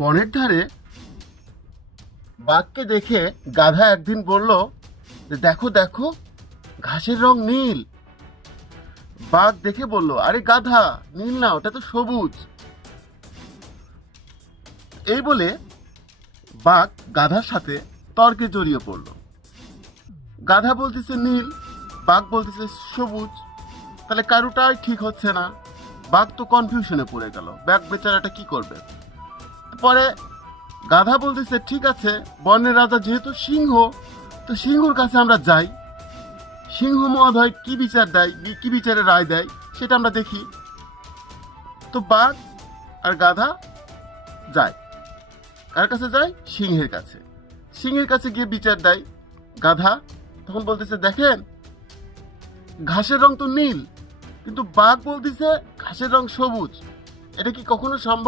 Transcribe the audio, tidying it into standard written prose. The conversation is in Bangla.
বনের ধারে বাঘকে দেখে গাধা একদিন বলল যে দেখো দেখো, ঘাসের রং নীল। বাঘ দেখে বলল, আরে গাধা, নীল না, ওটা তো সবুজ। এই বলে বাঘ গাধার সাথে তর্কে জড়িয়ে পড়ল। গাধা বলতেছে নীল, বাঘ বলতেছে সবুজ। তাহলে কারোটাই ঠিক হচ্ছে না। বাঘ তো কনফিউশনে পড়ে গেল, বাঘ বেচারাটা কি করবে। পরে গাধা বলতেছে ঠিক আছে, বনের রাজা যেহেতু সিংহ, তো সিংহর কাছে আমরা যাই। সিংহ মহোদয় কি বিচার দেয়, কি বিচারে রায় দেয়, সেটা আমরা দেখি। তো বাঘ আর গাধা যায়। কার কাছে যায়? সিংহের কাছে। সিংহের কাছে গিয়ে বিচার দেয়। গাধা তখন বলতেছে দেখেন, ঘাসের রং তো নীল, কিন্তু বাঘ বলতেছে ঘাসের রং সবুজ। এটা কি কখনো সম্ভব?